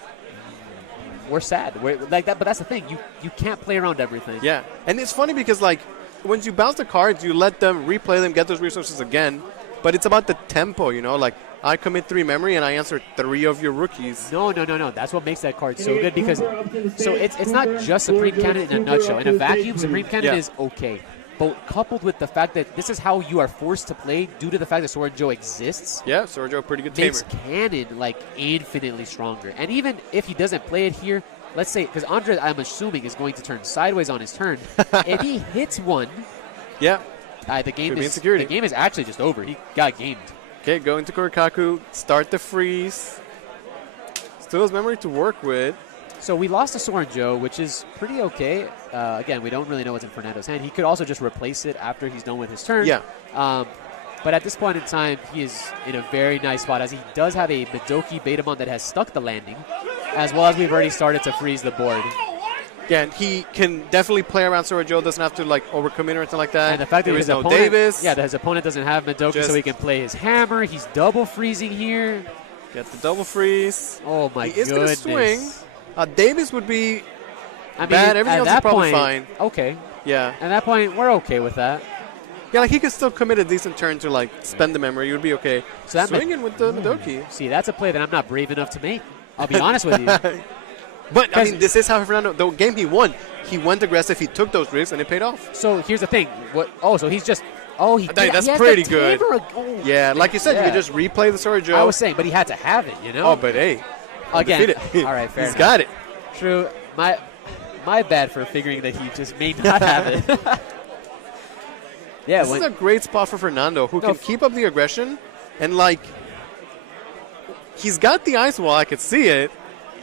We're sad. We're like that, but that's the thing. You can't play around everything. Yeah. And it's funny because, like, when you bounce the cards, you let them replay them, get those resources again. But it's about the tempo, Like, I commit 3 memory and I answer 3 of your rookies. No. That's what makes that card so good because so it's not just Supreme Cannon in a nutshell. In a vacuum, Supreme Cannon is okay. But coupled with the fact that this is how you are forced to play due to the fact that Sora Joe exists. Yeah, Sora Joe, pretty good tamer. Makes Cannon, like, infinitely stronger. And even if he doesn't play it here, let's say, because Andre, I'm assuming, is going to turn sideways on his turn. If he hits one, the game is actually just over. He got gamed. Okay, go into Kurikaku, start the freeze. Still has memory to work with. So we lost to Sora Joe, which is pretty okay. Again, we don't really know what's in Fernando's hand. He could also just replace it after he's done with his turn. Yeah. But at this point in time, he is in a very nice spot, as he does have a Madoki Betamon that has stuck the landing, as well as we've already started to freeze the board. Yeah, and he can definitely play around Sora Joe, doesn't have to, like, overcommit or anything like that. And the fact that his opponent, Davis. Yeah, that his opponent doesn't have Madoki, so he can play his hammer. He's double freezing here. Get the double freeze. Oh, my goodness. He is going to swing. Davis would be bad. Mean, everything else is probably fine. Okay. Yeah. At that point, we're okay with that. Yeah, like, he could still commit a decent turn to, like, spend the memory. He would be okay. So swinging with the Madoki. See, that's a play that I'm not brave enough to make. I'll be honest with you. But, I mean, this is how Fernando, the game he won, he went aggressive, he took those risks, and it paid off. So here's the thing. So he's just, that's pretty good. Oh, yeah, like you said, you could just replay the Sora Joe. I was saying, but he had to have it, Oh, but hey. Again, all right, fair enough. He's got it. True. My bad for figuring that he just may not have it. This is a great spot for Fernando, who can keep up the aggression, and, like, he's got the ice wall, I could see it.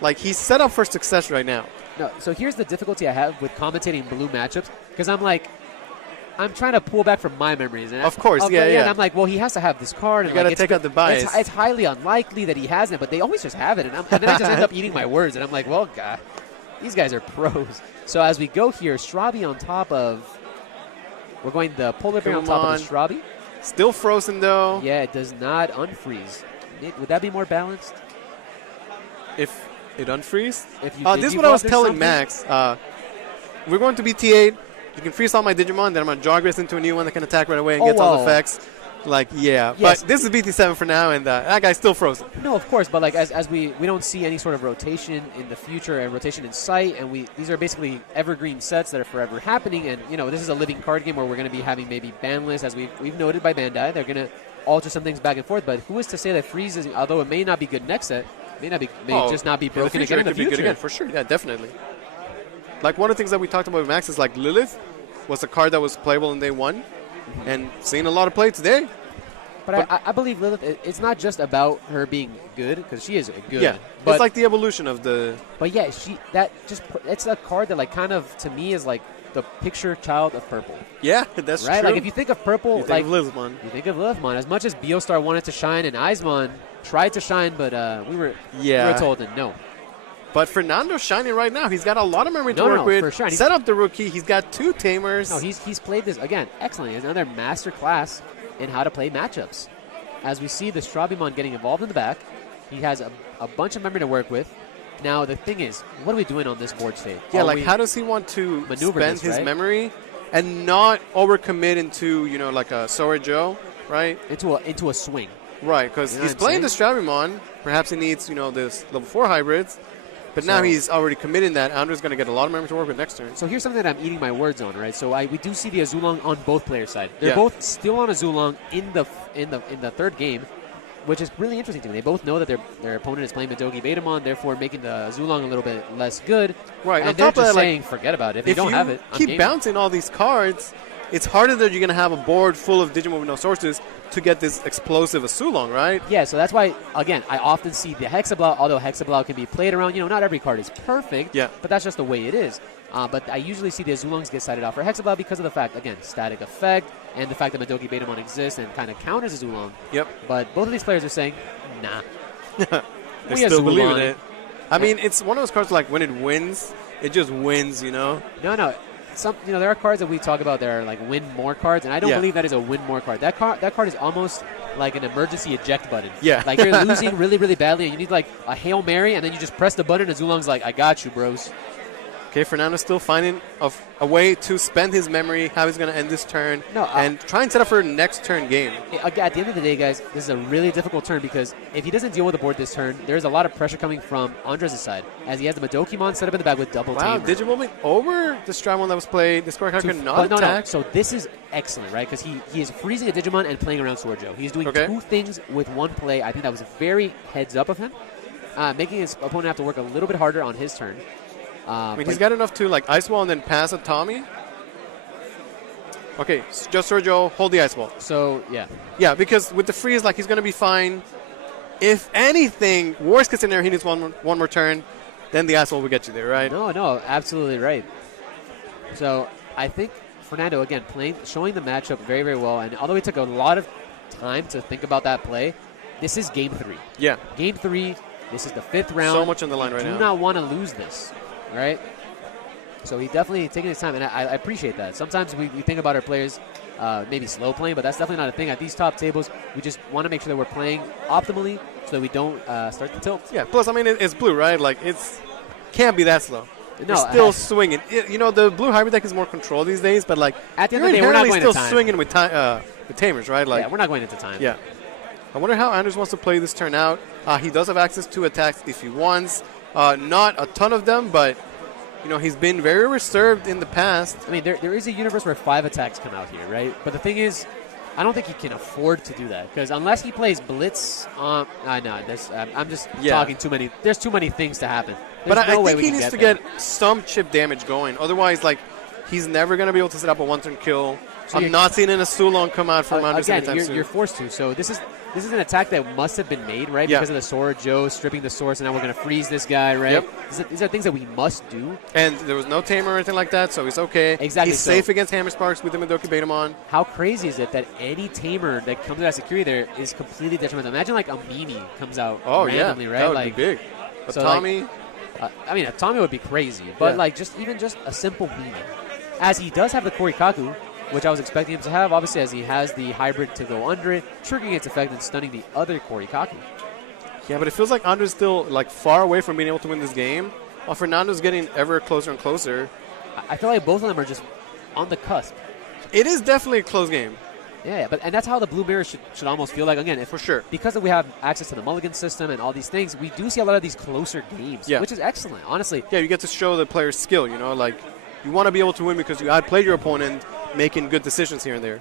Like, he's set up for success right now. No, so here's the difficulty I have with commentating blue matchups, because I'm trying to pull back from my memories. And of course, yeah. And I'm like, well, he has to have this card. You got to take out the bias. It's highly unlikely that he hasn't, but they always just have it. And then I just end up eating my words, and I'm like, well, God, these guys are pros. So as we go here, Strabi on top of, we're going the Polar Bear on top of the Strabi. Still frozen, though. Yeah, it does not unfreeze. Would that be more balanced? If it unfreeze? This is what I was telling Max. We're going to be T8. You can freeze all my Digimon, then I'm going to Jogras into a new one that can attack right away and gets all the effects. Like, yeah. Yes. But this is BT7 for now, and that guy's still frozen. No, of course, but like as we don't see any sort of rotation in the future and rotation in sight, and these are basically evergreen sets that are forever happening, and this is a living card game where we're going to be having maybe ban lists, as we've noted by Bandai. They're going to alter some things back and forth, but who is to say that freeze is, although it may not be good next set, may just not be broken again in the future. Be good again, for sure. Yeah, definitely. Like, one of the things that we talked about with Max is, like, Lilith was a card that was playable in day one, and seeing a lot of play today. But I believe Lilith, it's not just about her being good, because she is good. Yeah, but it's like the evolution of the... But yeah, it's a card that, like, kind of, to me, is like the picture child of purple. Yeah, that's right? true. Like, if you think of purple, you think of Lilithmon. You think of Lilithmon. As much as Beostar wanted to shine and Eismon tried to shine, but we were told that no. But Fernando's shining right now. He's got a lot of memory to work with. For sure. Set up the rookie. He's got 2 tamers. No, he's played this, again, excellently. He's another master class in how to play matchups. As we see the Strabimon getting involved in the back, he has a bunch of memory to work with. Now, the thing is, what are we doing on this board state? Yeah, like how does he want to maneuver spend this, his right? memory and not overcommit into, like a Sora Joe, right? Into a swing. Right, because You know he's what I'm playing the Strabimon. Perhaps he needs, this level 4 hybrids. But now So- he's already committing that. Andre's going to get a lot of memory to work with next turn. So here's something that I'm eating my words on, right? So we do see the Azulong on both players' side. They're Yeah. both still on Azulong in the third game, which is really interesting to me. They both know that their opponent is playing Madogi Betamon, therefore making the Azulong a little bit less good. Right. And On they're top of just that, saying, forget about it. If you don't you have it, I'm keep gaming. bouncing all these cards, it's harder that you're going to have a board full of Digimon with no sources to get this explosive Azulong, right? Yeah, so that's why, again, I often see the Hexablow, although Hexablow can be played around. Not every card is perfect, Yeah. but that's just the way it is. But I usually see the Azulongs get sided out for Hexablow because of the fact, again, static effect, and the fact that Madogi Betamon exists and kind of counters Azulong. Yep. But both of these players are saying, nah. They We still believe in Azulong. it. I mean, it's one of those cards like when it wins, it just wins, No. There are cards that we talk about that are like win more cards, and I don't Yeah. believe that is a win more card. That card is almost like an emergency eject button. Yeah. Like you're losing really, really badly, and you need like a Hail Mary, and then you just press the button, and Zulong's like, I got you, bros. Okay, Fernando's still finding a way to spend his memory, how he's going to end this turn, and try and set up for next turn game. At the end of the day, guys, this is a really difficult turn because if he doesn't deal with the board this turn, there's a lot of pressure coming from Andres' side, as he has the Madokimon set up in the back with double Wow, tamer. Digimon over the Stramon that was played. This card could not No. attack. So this is excellent, right? Because he is freezing a Digimon and playing around Sword Joe. He's doing 2 things with 1 play. I think that was very heads up of him, making his opponent have to work a little bit harder on his turn. I mean, he's got enough to like Ice Wall and then pass a Tommy. Okay, just Sergio, hold the Ice Wall. So, yeah. Yeah, because with the freeze, like, he's going to be fine. If anything, worst case scenario, he needs one more turn, then the Ice Wall will get you there, right? No, absolutely right. So, I think Fernando, again, showing the matchup very, very well. And although it took a lot of time to think about that play, this is Game 3. Yeah. Game 3, this is the 5th round. So much on the line right now. Do not want to lose this, right? So he definitely taking his time, and I appreciate that. Sometimes we think about our players maybe slow playing, but that's definitely not a thing. At these top tables, we just want to make sure that we're playing optimally so that we don't start to tilt. Yeah, plus, I mean, it's blue, right? Like, can't be that slow. No, You're still swinging. The blue hybrid deck is more control these days, but, like, at the end of the day, we're not going still to time. swinging with tamers, right? Like, yeah, we're not going into time. Yeah. I wonder how Anders wants to play this turn out. He does have access to attacks if he wants. Not a ton of them, but he's been very reserved in the past. I mean, there is a universe where 5 attacks come out here, right? But the thing is, I don't think he can afford to do that because unless he plays Blitz, I'm just talking too many. There's too many things to happen. But I think he needs to get some chip damage going. Otherwise, like, he's never going to be able to set up a one-turn kill. So I'm not seeing an Sulong come out from Anders anytime soon. You're forced to. So this is an attack that must have been made, right? Yeah. Because of the Sora Joe stripping the source, and now we're going to freeze this guy, right? Yep. These are things that we must do. And there was no tamer or anything like that, so he's okay. Exactly. He's safe against Hammer Sparks with the Madoki Betamon. How crazy is it that any tamer that comes out of security there is completely detrimental? Imagine like a Mimi comes out randomly, right? That would like be big. A so Tommy. A Tommy would be crazy, but even just a simple Mimi. As he does have the Korikaku, which I was expecting him to have, obviously, as he has the hybrid to go under it, triggering its effect and stunning the other Korikaku. Yeah, but it feels like Andre's still like far away from being able to win this game, while Fernando's getting ever closer and closer. I feel like both of them are just on the cusp. It is definitely a close game. Yeah, and that's how the Blue Mirror should almost feel like. Again, for sure. Because we have access to the Mulligan system and all these things, we do see a lot of these closer games, which is excellent, honestly. Yeah, you get to show the player's skill, like you want to be able to win because you outplayed your opponent making good decisions here and there.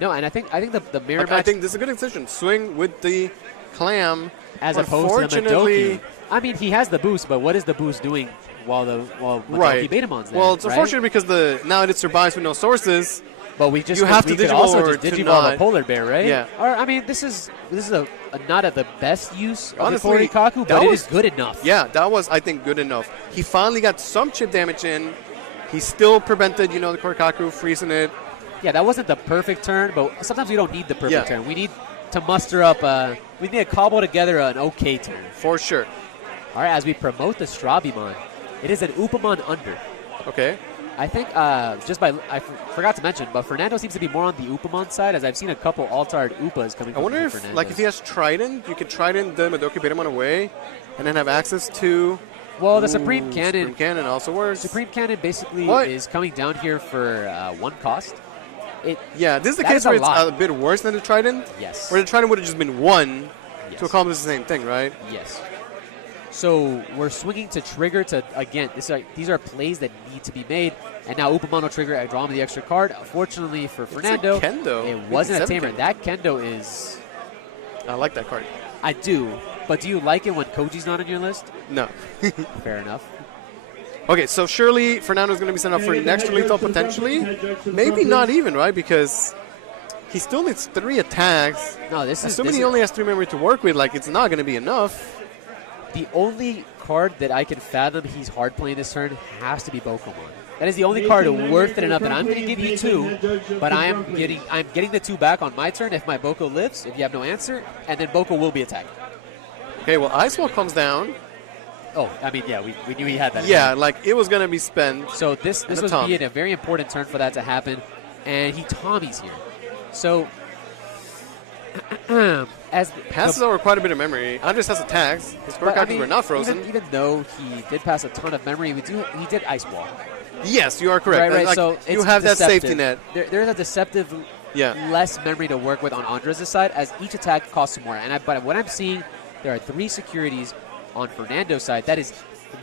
No, and I think the mirror match. I think this is a good decision. Swing with the Clam. As opposed to the Madoki. I mean, he has the boost, but what is the boost doing while Madoki Betamon's there? Well, it's unfortunate because now it survives with no sources. But we could also just Digivolve a Polar Bear, right? Yeah. Or, I mean, this is not at the best use of Honestly, the Korikaku, but it is good enough. Yeah, that was, I think, good enough. He finally got some chip damage in. He still prevented, the Korikaku freezing it. Yeah, that wasn't the perfect turn, but sometimes we don't need the perfect turn. We need to muster up, we need to cobble together an okay turn. For sure. All right, as we promote the Strabimon, it is an Upamon under. Okay. I think I forgot to mention, but Fernando seems to be more on the Upamon side, as I've seen a couple Altard Upas coming I from wonder if, Fernando's. like, if he has Trident, you could Trident the Madoki Betamon away, and then have access to. Well, the Supreme Cannon. Supreme Cannon also works. Supreme Cannon basically is coming down here for 1 cost. Yeah, this is the That case is a where it's lot. a bit worse than the Trident. Yes. Where the Trident would have just been 1 Yes. to accomplish the same thing, right? Yes. So we're swinging to trigger to, again, these are plays that need to be made. And now Upamon will trigger, I draw him the extra card. Fortunately for Fernando, a Kendo. it wasn't a 57 tamer. Kendo. That Kendo is... I like that card. I do. But do you like it when Koji's not on your list? No. Fair enough. Okay, so surely Fernando's going to be sent up for next lethal potentially. Maybe not even, right? Because he still needs 3 attacks. No, Assuming he only has 3 memory to work with, like, it's not going to be enough. The only card that I can fathom he's hard playing this turn has to be Bokomon. That is the only card worth it enough that I'm going to give you 2, but I'm getting the 2 back on my turn if my Boko lives, if you have no answer, and then Boko will be attacked. Okay, well, Ice Wall comes down. Oh, I mean, yeah, we knew he had that. Yeah, like, it was going to be spent. So this was being a very important turn for that to happen, and he Tommy's here. So, as passes over quite a bit of memory. Andres has attacks. His core copies were not frozen. Even though he did pass a ton of memory, he did Ice Wall. Yes, you are correct. Right. Like, so you have that safety net. There's a deceptive less memory to work with on Andres' side, as each attack costs more. But what I'm seeing, there are 3 securities on Fernando's side. That is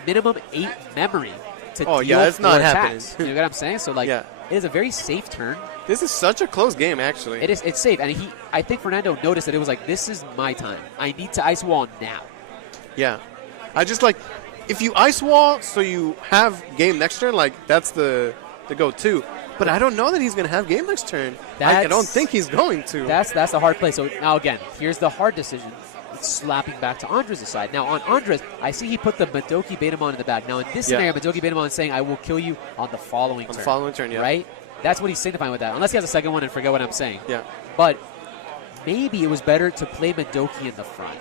minimum 8 memory to deal that's not attacks. happening. You know what I'm saying? So, it is a very safe turn. This is such a close game, actually. It is. It's safe. And I think Fernando noticed that it was like, this is my time. I need to Ice Wall now. Yeah. I just, like, if you Ice Wall so you have game next turn, like, that's the go-to. But I don't know that he's going to have game next turn. I don't think he's going to. That's the hard play. So, now, again, here's the hard decision. It's slapping back to Andres' side. Now, on Andres, I see he put the Madoki Betamon in the back. Now, in this scenario, Madoki Betamon is saying, I will kill you on the following turn. On the following turn, yeah. Right? That's what he's signifying with that. Unless he has a second one and forget what I'm saying. Yeah. But maybe it was better to play Madoki in the front.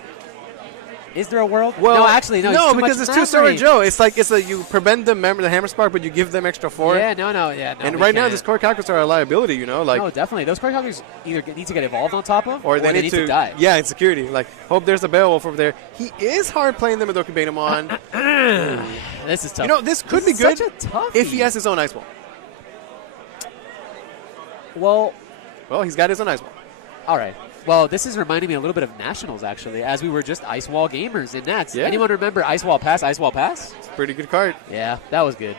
Is there a world? Well, no, actually, no. No, it's because it's 2 Sword Joe. It's like you prevent the Hammer Spark, but you give them extra 4. Yeah, no. And right now, these core calculus are a liability, you know? Like, no, definitely. Those core calculus either need to get evolved on top of, or they need to die. Yeah, in security. Like, hope there's a Beowulf over there. He is hard playing the Madoki Betamon. This is tough. You know, this could be good such a toughie. if he has his own Ice Wall. Well, he's got his own Ice Wall. All right. Well, this is reminding me a little bit of Nationals, actually, as we were just Ice Wall gamers in Nats. Yeah. Anyone remember Ice Wall Pass, Ice Wall Pass? It's a pretty good card. Yeah, that was good.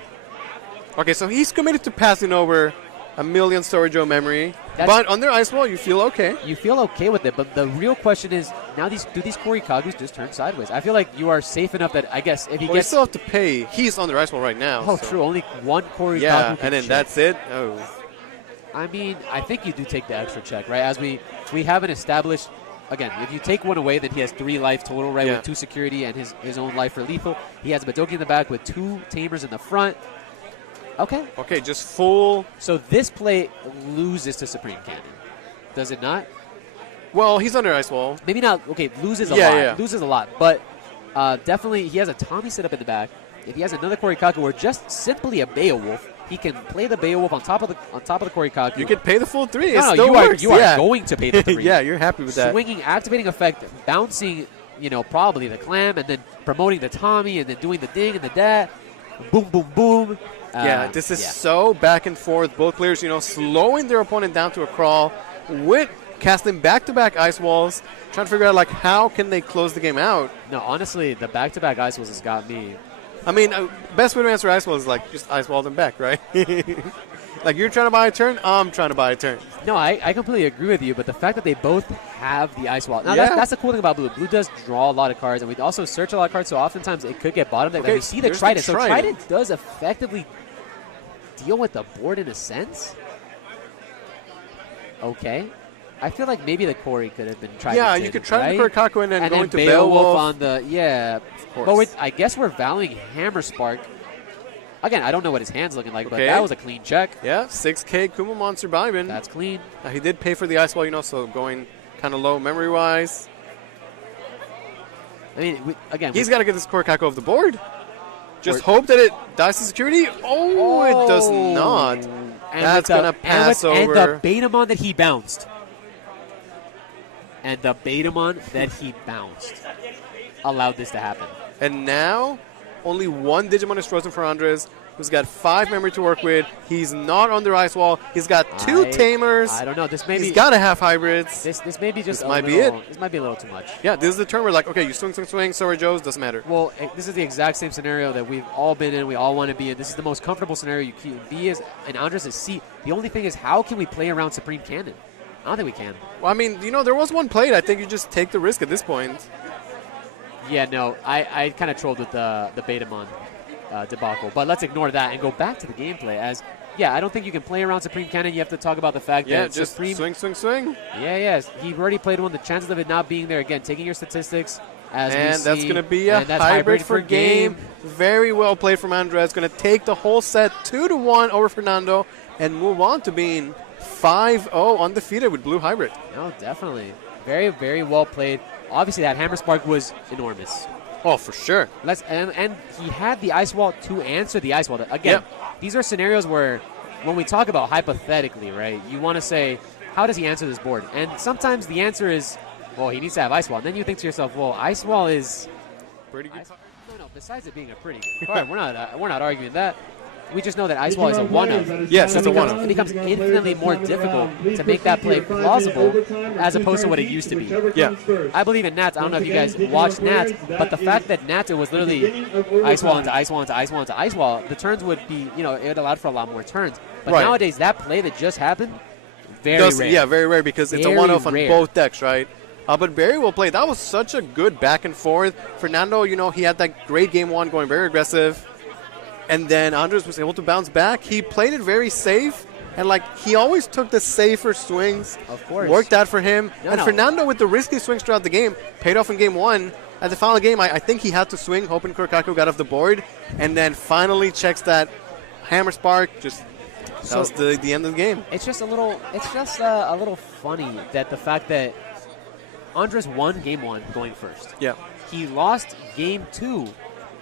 Okay, so he's committed to passing over a million Storage Joe memory. But under Ice Wall, you feel okay. You feel okay with it, but the real question is, now do these Korikagus just turn sideways? I feel like you are safe enough that, I guess, if he you gets... still have to pay. He's under Ice Wall right now. Oh, so. true. Only one Korikagu Yeah, can and then check. that's it. Oh. I mean, I think you do take the extra check, right? As we haven't established... Again, if you take one away, then he has 3 life total, right? Yeah. With 2 security and his own life for lethal. He has Madoki in the back with 2 tamers in the front. Okay. Okay, just full. So this play loses to Supreme Cannon. Does it not? Well, he's under Ice Wall. Maybe not. Okay, loses a lot. Yeah. Loses a lot. But definitely he has a Tommy set up in the back. If he has another Korikaku or just simply a Beowulf, he can play the Beowulf on top of the Korikaku. You could pay the full 3. No, It still works. you are going to pay the 3. Yeah, you're happy with that. Swinging, activating effect, bouncing, probably the clam, and then promoting the Tommy, and then doing the ding and the dat. Boom, boom, boom. This is so back and forth. Both players, slowing their opponent down to a crawl with casting back-to-back Ice Walls, trying to figure out, how can they close the game out. No, honestly, the back-to-back Ice Walls has got me. I mean, best way to answer Ice Walls is, just Ice Wall them back, right? Like, you're trying to buy a turn, I'm trying to buy a turn. No, I completely agree with you, but the fact that they both have the Ice Wall. Now, that's the cool thing about Blue. Blue does draw a lot of cards, and we also search a lot of cards, so oftentimes it could get bottom deck. Okay, we see the Trident. So Trident does effectively deal with the board in a sense. Okay. I feel like maybe the Corey could have been tried. Yeah, you could try the Korikaku and then go into Beowulf on the Of course. But I guess we're valuing Hammer Spark. Again, I don't know what his hand's looking like, but that was a clean check. Yeah, 6K Kumamon surviving. That's clean. He did pay for the Ice Wall, so going kind of low memory-wise. I mean, again, He's got to get this Korkako off the board. Just hope that it dies to security. Oh, it does not. And That's going to pass over. And the Betamon that he bounced. Allowed this to happen. And now, only one Digimon is frozen for Andres, who's got 5 memory to work with. He's not on the ice wall. He's got 2 tamers. I don't know. He's got to have hybrids. This may be just this might be it. This might be a little too much. Yeah, this is the turn where like, okay, you swing, sorry Joe's, doesn't matter. Well, this is the exact same scenario that we've all been in. We all want to be in. This is the most comfortable scenario you can be in Andres' seat. The only thing is, how can we play around Supreme Cannon? I don't think we can. Well, I mean, there was one played. I think you just take the risk at this point. Yeah, no, I kind of trolled with the Betamon debacle. But let's ignore that and go back to the gameplay as, I don't think you can play around Supreme Cannon. You have to talk about the fact that just Supreme... swing. Yes. He already played one. The chances of it not being there, again, taking your statistics as and we see. That's going to be a hybrid for game. Very well played from Andres. Going to take the whole set 2-1 over Fernando and move on to being 5-0 undefeated with Blue Hybrid. No, definitely. Very, very well played. Obviously, that Hammer Spark was enormous. Oh, for sure. And he had the ice wall to answer the ice wall. Again, these are scenarios where when we talk about hypothetically, right, you want to say, how does he answer this board? And sometimes the answer is, well, he needs to have ice wall. And then you think to yourself, well, ice wall is pretty good. No, besides it being a pretty good card, we're not arguing that. We just know that ice wall is a one-of. Yes, it's a one-of. It becomes infinitely more difficult to make that play plausible as opposed to what it used to be. Yeah. I believe in Nats. I don't know if you guys watched Nats, but the fact that Nats, it was literally ice wall into ice wall into ice wall into ice wall, the turns would be, it allowed for a lot more turns. But nowadays, that play that just happened, very rare. Yeah, very rare because it's a one-off on both decks, right? But very well played. That was such a good back and forth. Fernando, he had that great game 1 going very aggressive. And then Andres was able to bounce back. He played it very safe. And, he always took the safer swings. Of course. Worked out for him. Fernando, with the risky swings throughout the game, paid off in game 1. At the final game, I think he had to swing, hoping Korkako got off the board. And then finally checks that Hammer Spark. That was the end of the game. It's just a little funny that the fact that Andres won game 1 going first. Yeah. He lost game 2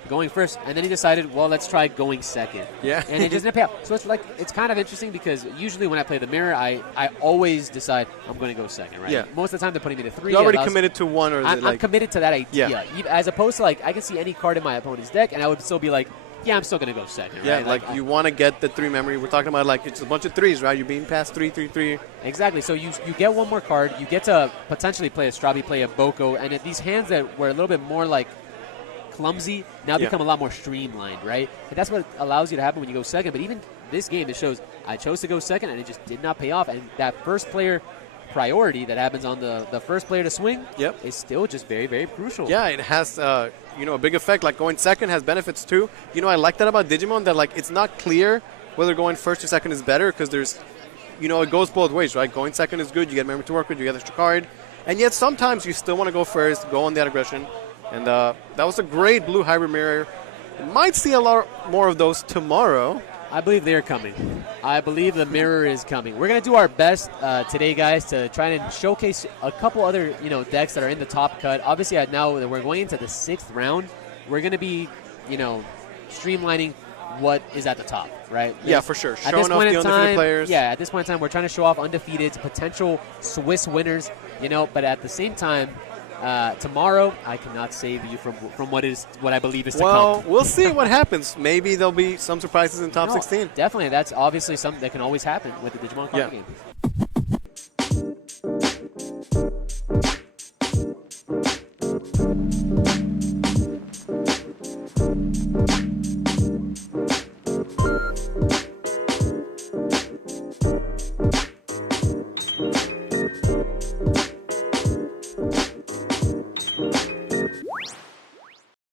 going first, and then he decided, well, let's try going second. Yeah. And it doesn't pay off. So it's kind of interesting because usually when I play the mirror, I always decide I'm going to go second, right? Yeah. Most of the time they're putting me to 3. You're already committed to 1 or I'm committed to that idea. Yeah. As opposed to, I can see any card in my opponent's deck, and I would still be like, yeah, I'm still going to go second, right? Yeah, you want to get the 3 memory. We're talking about, it's a bunch of 3s, right? You're being passed 3, 3, 3. Exactly. So you get one more card. You get to potentially play a Strabi, play a Boko, and these hands that were a little bit more, clumsy now become a lot more streamlined, right? And that's what allows you to happen when you go second. But even this game, it shows I chose to go second, and it just did not pay off. And that first player priority that happens on the first player to swing is still just very, very crucial. Yeah, it has a big effect. Going second has benefits too. I like that about Digimon, that it's not clear whether going first or second is better because there's, it goes both ways, right? Going second is good. You get memory to work with. You get extra card. And yet sometimes you still want to go first, go on that aggression. And that was a great Blue Hybrid mirror. You might see a lot more of those tomorrow. I believe they're coming. I believe the mirror is coming. We're going to do our best today, guys, to try and showcase a couple other decks that are in the top cut. Obviously, now that we're going into the 6th round, we're going to be streamlining what is at the top, right? Yeah, for sure. Showing off the undefeated players. Yeah, at this point in time, we're trying to show off undefeated potential Swiss winners, but at the same time, tomorrow, I cannot save you from what I believe is to come. Well, we'll see what happens. Maybe there'll be some surprises in top 16. Definitely. That's obviously something that can always happen with the Digimon card game.